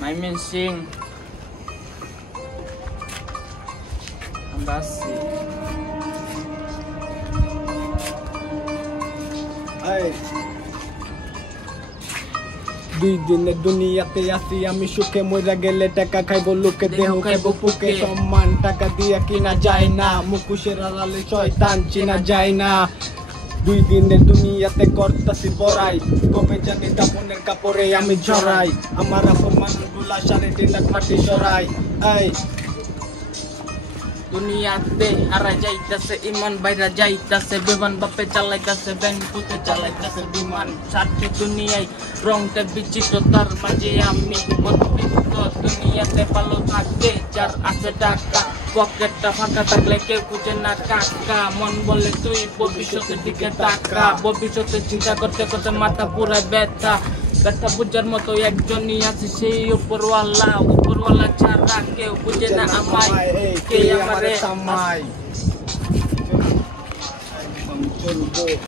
Maimin Ambasi. দুই দিনে দুনিয়াতে আসি আমি সুখে মইরা গেলে টাকা খাইবো লোকে দেহ খাইবো পুকে সম্মান টাকা দিয়া কিনা যায় না মুখোশের আড়ালে শয়তান চিনা যায় না দুই দিনের দুনিয়াতে করতাছি বড়াই কবে জানি দাপনের কাপড়ে আমি ঝরাই আমার আপন মানুষগুলা সাড়ে 3 লাখ মাটি সরাই দুনিয়াতে হারা যাইতাছে ইমান বাইরা যাইতাছে বিমান বাপে চালাইতাছে ব্যাংকুতে চালাইতাছে বিমান সাথে দুনিয়ায় রংটা বিচিত্রতার মাঝে আমি অদ্ভুত দুনিয়াতে ভালো থাকতে যার আছে টাকা পকেটটা ফাঁকা থাকলে কেউ খুঁজে না টাকা মন বলে তুই ভবিষ্যতের দিকে টাকা ভবিষ্যতে চিন্তা করতে করতে মাথা পুরা ব্যথা ব্যথা বুঝার মতো একজনই আছে সেই উপরওয়ালা ছাড়া কেউ বুঝে না আমায় কে আমারে